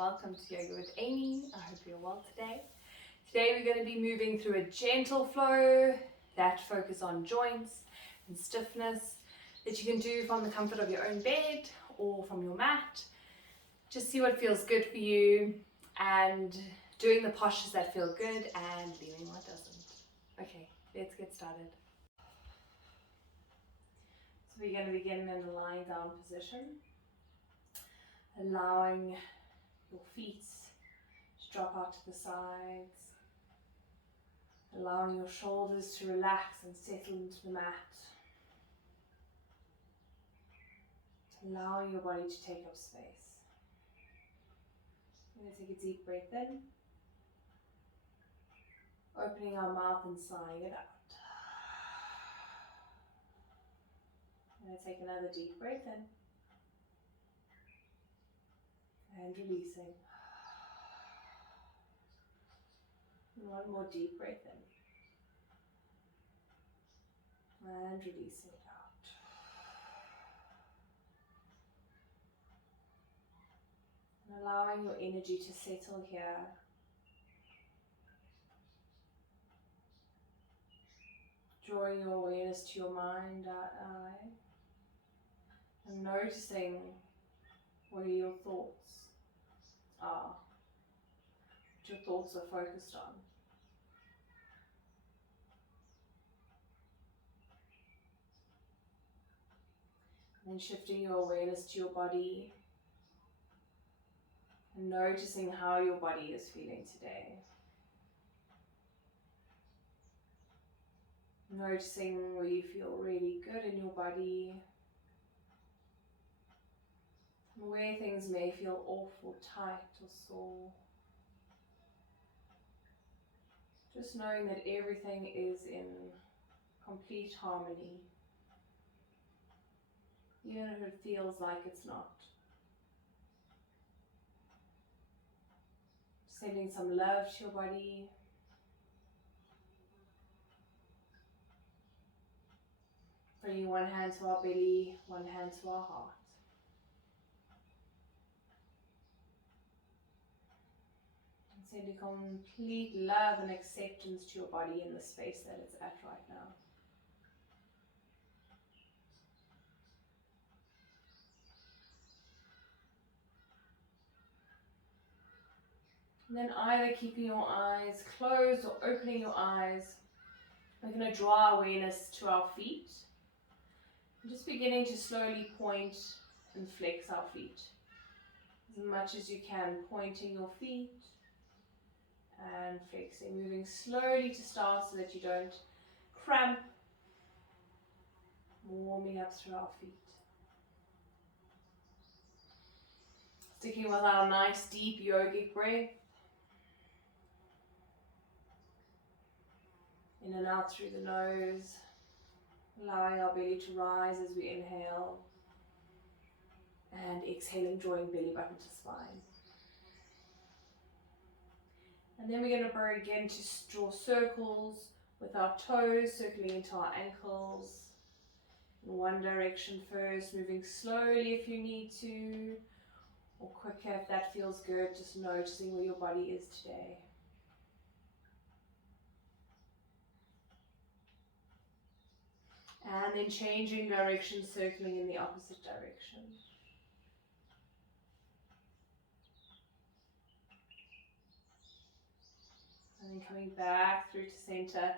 welcome to Yoga with Amy. I hope you're well today. Today we're going to be moving through a gentle flow that focus on joints and stiffness that you can do from the comfort of your own bed or from your mat. Just see what feels good for you and doing the postures that feel good and leaving what doesn't. Okay, let's get started. So we're going to begin in a lying down position, allowing your feet to drop out to the sides, allowing your shoulders to relax and settle into the mat, allowing your body to take up space. We're going to take a deep breath in, opening our mouth and sighing it out. We're going to take another deep breath in and releasing. And one more deep breath in and releasing it out. And allowing your energy to settle here. Drawing your awareness to your mind, eye, and noticing where your thoughts are, what your thoughts are focused on. And then shifting your awareness to your body and noticing how your body is feeling today. Noticing where you feel really good in your body and where things may feel off or tight or sore. Just knowing that everything is in complete harmony, even if it feels like it's not. Sending some love to your body. Bringing one hand to our belly, one hand to our heart. And sending complete love and acceptance to your body in the space that it's at right now. And then either keeping your eyes closed or opening your eyes, we're going to draw awareness to our feet. And just beginning to slowly point and flex our feet. As much as you can, pointing your feet and flexing, moving slowly to start so that you don't cramp. Warming up through our feet. Sticking with our nice deep yogic breath. In and out through the nose, allowing our belly to rise as we inhale, and exhaling, drawing belly button to spine. And then we're going to begin to draw circles with our toes, circling into our ankles. In one direction first, moving slowly if you need to, or quicker if that feels good, just noticing where your body is today. And then changing direction, circling in the opposite direction. And then coming back through to center,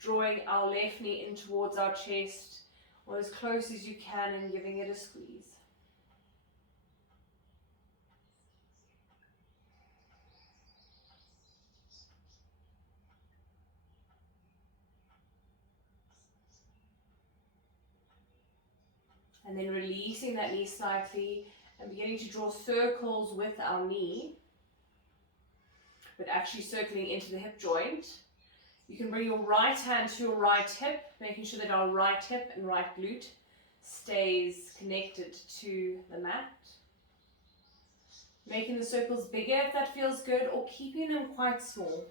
drawing our left knee in towards our chest, or as close as you can, and giving it a squeeze. And then releasing that knee slightly and beginning to draw circles with our knee, but actually circling into the hip joint. You can bring your right hand to your right hip, making sure that our right hip and right glute stays connected to the mat. Making the circles bigger if that feels good, or keeping them quite small.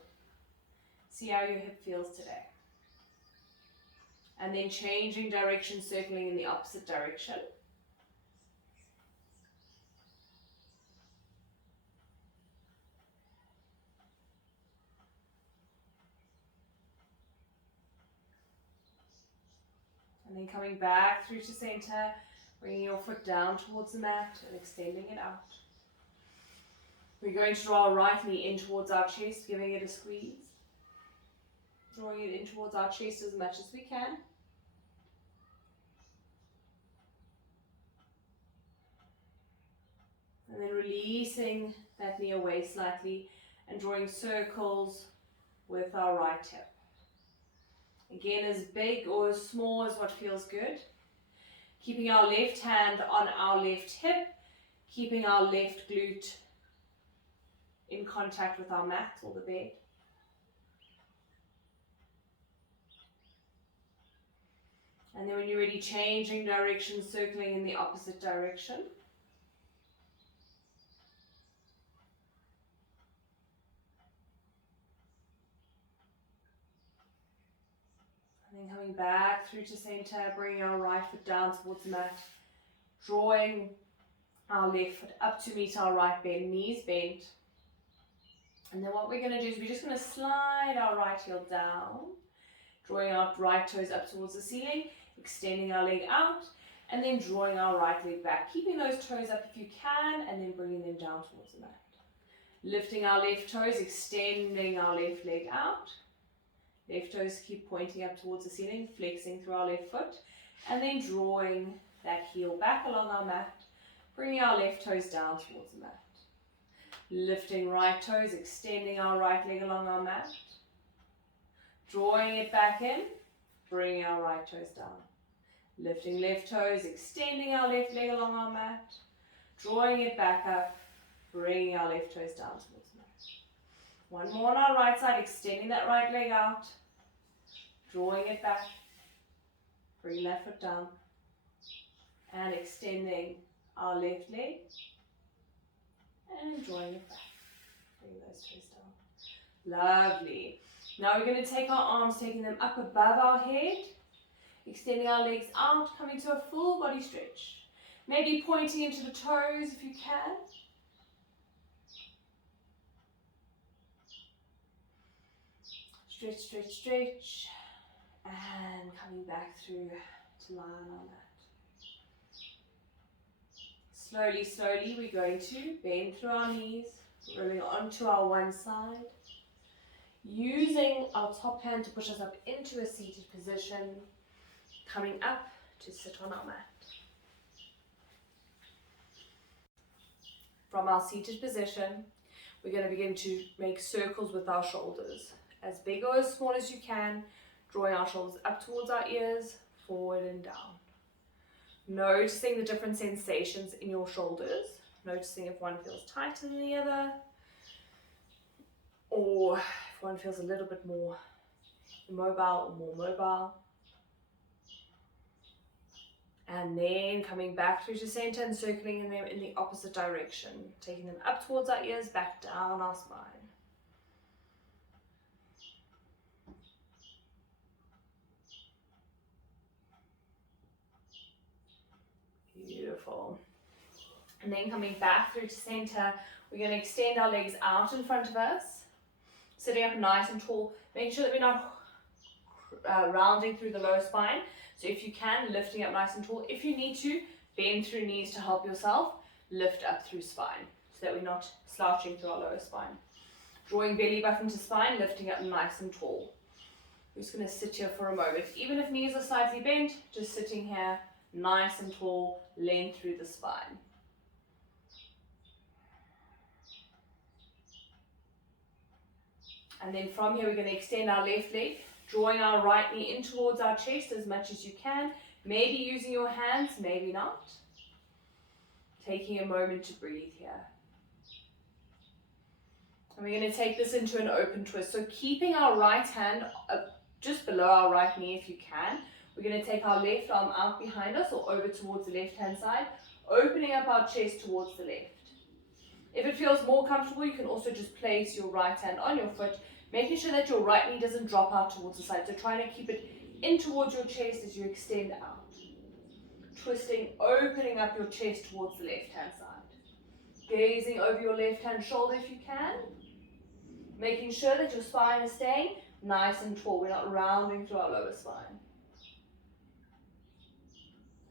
See how your hip feels today. And then changing direction, circling in the opposite direction. And then coming back through to center, bringing your foot down towards the mat and extending it out. We're going to draw our right knee in towards our chest, giving it a squeeze. Drawing it in towards our chest as much as we can. And then releasing that knee away slightly and drawing circles with our right hip. Again, as big or as small as what feels good. Keeping our left hand on our left hip, keeping our left glute in contact with our mat or the bed. And then when you're ready, changing direction, circling in the opposite direction. And then coming back through to center, bringing our right foot down towards the mat, drawing our left foot up to meet our right bend, knees bent. And then what we're going to do is we're just going to slide our right heel down, drawing our right toes up towards the ceiling, extending our leg out, and then drawing our right leg back, keeping those toes up if you can, and then bringing them down towards the mat. Lifting our left toes, extending our left leg out. Left toes keep pointing up towards the ceiling, flexing through our left foot, and then drawing that heel back along our mat, bringing our left toes down towards the mat. Lifting right toes, extending our right leg along our mat, drawing it back in, bringing our right toes down. Lifting left toes, extending our left leg along our mat, drawing it back up, bringing our left toes down towards the mat. One more on our right side, extending that right leg out, drawing it back, bring that foot down, and extending our left leg, and drawing it back. Bring those toes down. Lovely. Now we're going to take our arms, taking them up above our head, extending our legs out, coming to a full body stretch. Maybe pointing into the toes if you can. Stretch, stretch, stretch. And coming back through to lie on our mat. Slowly, slowly, we're going to bend through our knees, rolling onto our one side, using our top hand to push us up into a seated position, coming up to sit on our mat. From our seated position, we're going to begin to make circles with our shoulders, as big or as small as you can, drawing our shoulders up towards our ears, forward and down. Noticing the different sensations in your shoulders, noticing if one feels tighter than the other, or if one feels a little bit more immobile or more mobile. And then coming back through to center and circling them in the opposite direction, taking them up towards our ears, back down our spine. Beautiful. And then coming back through to center, we're going to extend our legs out in front of us, sitting up nice and tall, making sure that we're not rounding through the lower spine. So if you can, lifting up nice and tall. If you need to, bend through knees to help yourself, lift up through spine, so that we're not slouching through our lower spine. Drawing belly button to spine, lifting up nice and tall. We're just going to sit here for a moment. Even if knees are slightly bent, just sitting here, nice and tall, length through the spine. And then from here, we're going to extend our left leg, drawing our right knee in towards our chest as much as you can. Maybe using your hands, maybe not. Taking a moment to breathe here. And we're going to take this into an open twist. So keeping our right hand just below our right knee if you can. We're going to take our left arm out behind us or over towards the left hand side, opening up our chest towards the left. If it feels more comfortable, you can also just place your right hand on your foot, making sure that your right knee doesn't drop out towards the side. So trying to keep it in towards your chest as you extend out. Twisting, opening up your chest towards the left hand side. Gazing over your left hand shoulder if you can. Making sure that your spine is staying nice and tall. We're not rounding through our lower spine.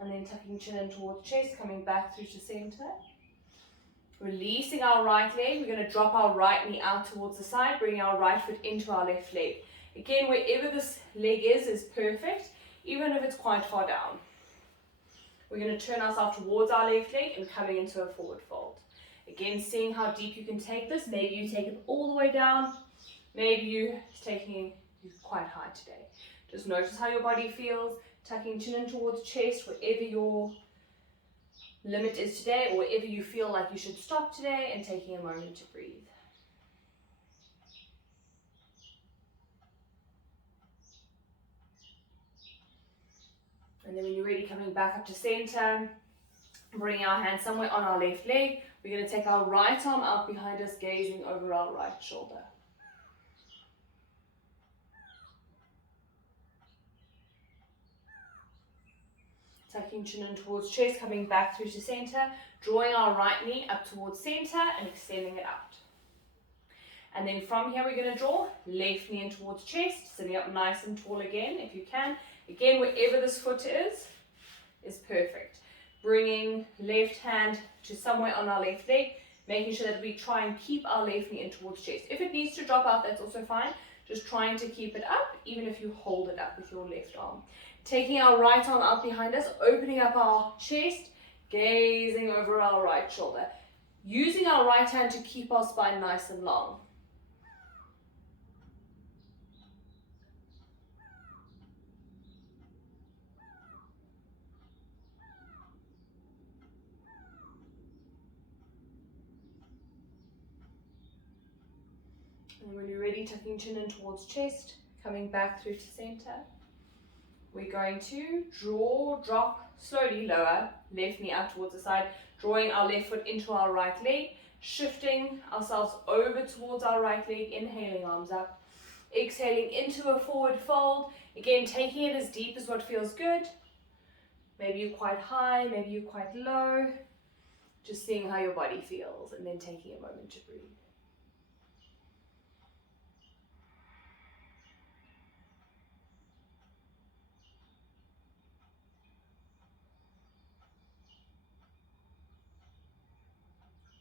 And then tucking chin in towards chest, coming back through to center. Releasing our right leg, we're going to drop our right knee out towards the side, bringing our right foot into our left leg. Again, wherever this leg is perfect, even if it's quite far down. We're going to turn ourselves towards our left leg and coming into a forward fold. Again, seeing how deep you can take this. Maybe you take it all the way down. Maybe you're taking it quite high today. Just notice how your body feels, tucking chin in towards chest, wherever your limit is today, or wherever you feel like you should stop today, and taking a moment to breathe. And then when you're ready, coming back up to center, bringing our hand somewhere on our left leg. We're going to take our right arm out behind us, gazing over our right shoulder. Tucking chin in towards chest, coming back through to center, drawing our right knee up towards center and extending it out. And then from here, we're going to draw left knee in towards chest, sitting up nice and tall again if you can. Again, wherever this foot is perfect. Bringing left hand to somewhere on our left leg, making sure that we try and keep our left knee in towards chest. If it needs to drop out, that's also fine. Just trying to keep it up, even if you hold it up with your left arm. Taking our right arm out behind us, opening up our chest, gazing over our right shoulder. Using our right hand to keep our spine nice and long. And when you're ready, tucking chin in towards chest, coming back through to center. We're going to draw, drop, slowly lower, left knee out towards the side, drawing our left foot into our right leg, shifting ourselves over towards our right leg, inhaling arms up, exhaling into a forward fold, again taking it as deep as what feels good. Maybe you're quite high, maybe you're quite low, just seeing how your body feels, and then taking a moment to breathe.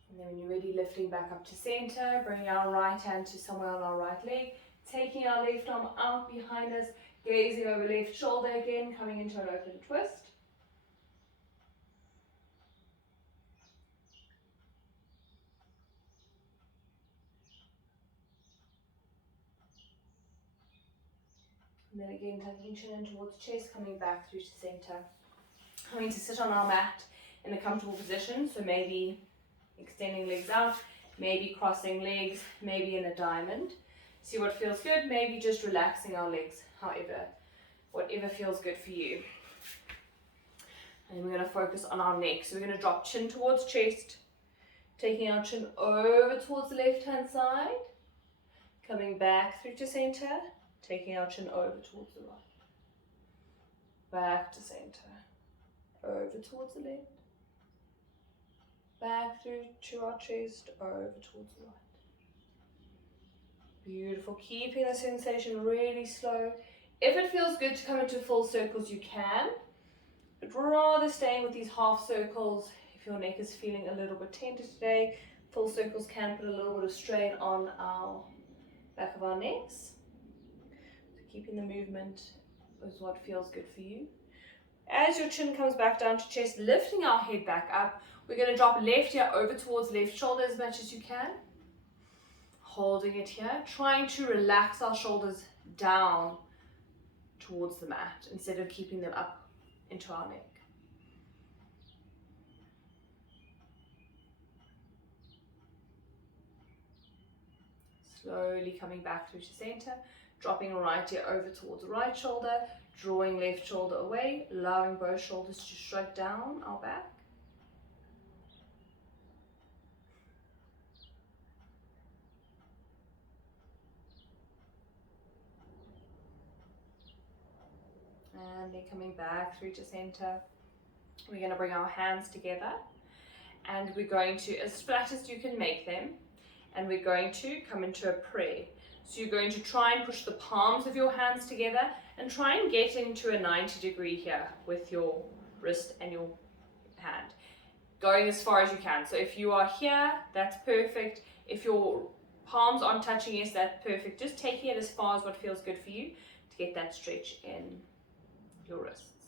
And then when you're ready, lifting back up to center, bringing our right hand to somewhere on our right leg, taking our left arm out behind us, gazing over left shoulder again, coming into an open twist. And then again, tucking chin in towards chest, coming back through to center. Coming to sit on our mat in a comfortable position, so maybe extending legs out, maybe crossing legs, maybe in a diamond. See what feels good, maybe just relaxing our legs, however, whatever feels good for you. And we're going to focus on our neck. So we're going to drop chin towards chest, taking our chin over towards the left hand side, coming back through to center, taking our chin over towards the right, back to center, over towards the left, back through to our chest, over towards the right. Beautiful. Keeping the sensation really slow. If it feels good to come into full circles, you can, but rather staying with these half circles. If your neck is feeling a little bit tender today, full circles can put a little bit of strain on our back of our necks. So keeping the movement is what feels good for you. As your chin comes back down to chest, lifting our head back up, we're going to drop left ear over towards left shoulder as much as you can. Holding it here, trying to relax our shoulders down towards the mat instead of keeping them up into our neck. Slowly coming back through to center, dropping right ear over towards the right shoulder, drawing left shoulder away, allowing both shoulders to shrug down our back. And then coming back through to center, we're going to bring our hands together and we're going to, as flat as you can make them, and we're going to come into a prayer. So you're going to try and push the palms of your hands together and try and get into a 90 degree here with your wrist and your hand. Going as far as you can. So if you are here, that's perfect. If your palms aren't touching, yes, that's perfect. Just taking it as far as what feels good for you to get that stretch in your wrists.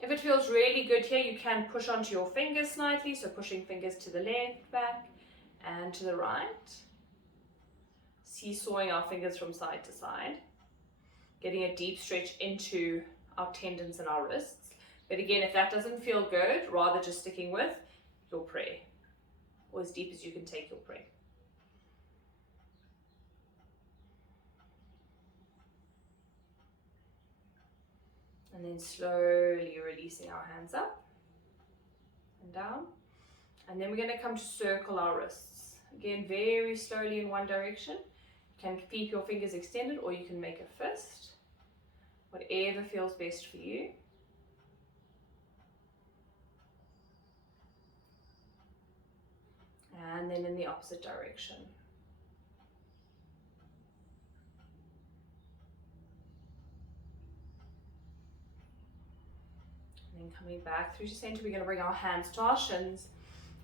If it feels really good here, you can push onto your fingers slightly, so pushing fingers to the left, back, and to the right. Seesawing our fingers from side to side. Getting a deep stretch into our tendons and our wrists. But again, if that doesn't feel good, rather just sticking with your prayer, or as deep as you can take your prayer. And then slowly releasing our hands up and down. And then we're going to come to circle our wrists. Again, very slowly in one direction. You can keep your fingers extended or you can make a fist. Whatever feels best for you. And then in the opposite direction. And then coming back through to center, we're going to bring our hands to our shins.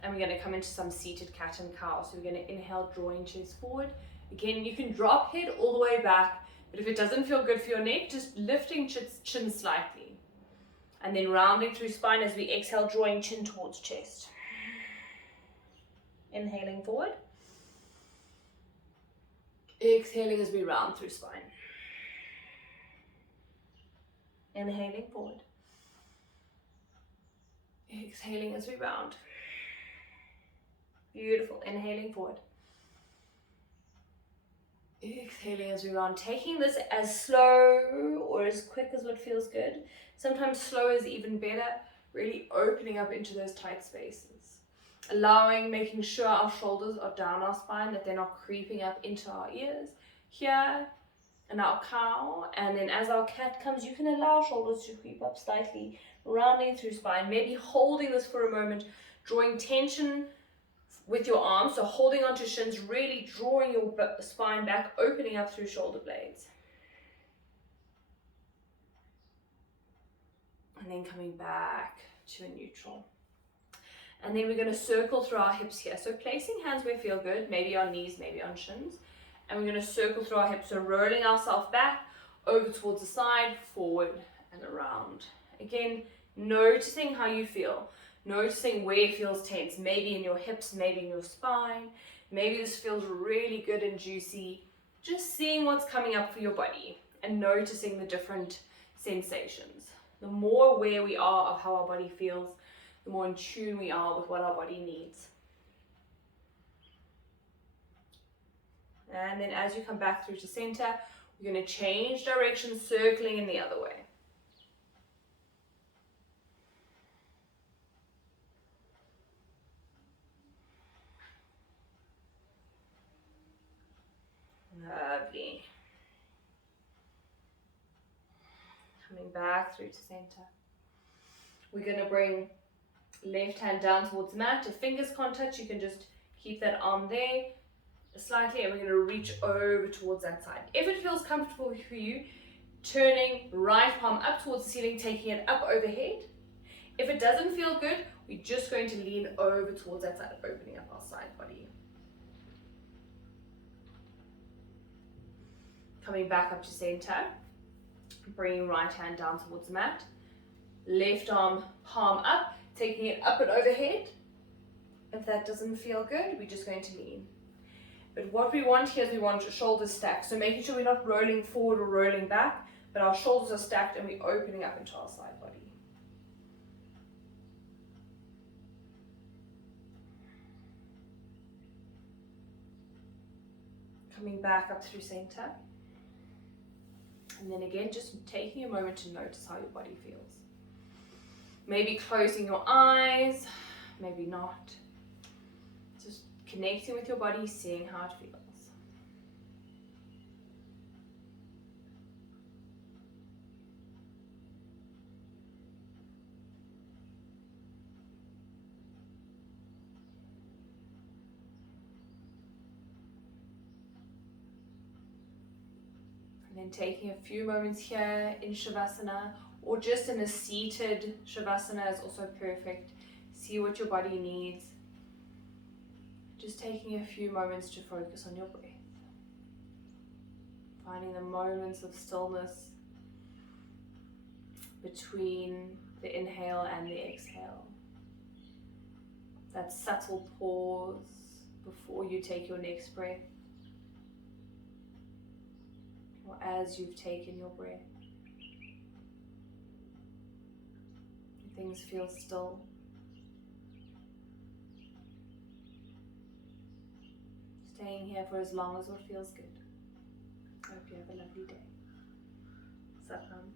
And we're going to come into some seated cat and cow. So we're going to inhale, drawing chest forward. Again, you can drop head all the way back. But if it doesn't feel good for your neck, just lifting chin slightly. And then rounding through spine as we exhale, drawing chin towards chest. Inhaling forward. Exhaling as we round through spine. Inhaling forward. Exhaling as we round. Beautiful. Inhaling forward. Exhaling as we round. Taking this as slow or as quick as what feels good. Sometimes slow is even better. Really opening up into those tight spaces. Allowing, making sure our shoulders are down our spine, that they're not creeping up into our ears. Here, and our cow. And then as our cat comes, you can allow shoulders to creep up slightly, rounding through spine. Maybe holding this for a moment, drawing tension with your arms. So holding onto shins, really drawing your spine back, opening up through shoulder blades. And then coming back to a neutral. And then we're going to circle through our hips here. So placing hands where feel good, maybe on knees, maybe on shins. And we're going to circle through our hips. So rolling ourselves back, over towards the side, forward and around. Again, noticing how you feel. Noticing where it feels tense. Maybe in your hips, maybe in your spine. Maybe this feels really good and juicy. Just seeing what's coming up for your body and noticing the different sensations. The more aware we are of how our body feels, the more in tune we are with what our body needs. And then as you come back through to center, we're going to change direction, circling in the other way. Lovely. Coming back through to center. We're going to bring left hand down towards the mat. If fingers can't touch, you can just keep that arm there slightly, and we're going to reach over towards that side. If it feels comfortable for you, turning right palm up towards the ceiling, taking it up overhead. If it doesn't feel good, we're just going to lean over towards that side, opening up our side body. Coming back up to center, bringing right hand down towards the mat. Left arm, palm up, taking it up and overhead. If that doesn't feel good, we're just going to lean. But what we want here is we want shoulders stacked. So making sure we're not rolling forward or rolling back, but our shoulders are stacked and we're opening up into our side body. Coming back up through center. And then again, just taking a moment to notice how your body feels. Maybe closing your eyes, maybe not. Just connecting with your body, seeing how it feels. And then taking a few moments here in Shavasana or just in a seated Shavasana is also perfect. See what your body needs. Just taking a few moments to focus on your breath. Finding the moments of stillness between the inhale and the exhale. That subtle pause before you take your next breath, or as you've taken your breath. Things feel still. Staying here for as long as it feels good. I hope you have a lovely day. Satham.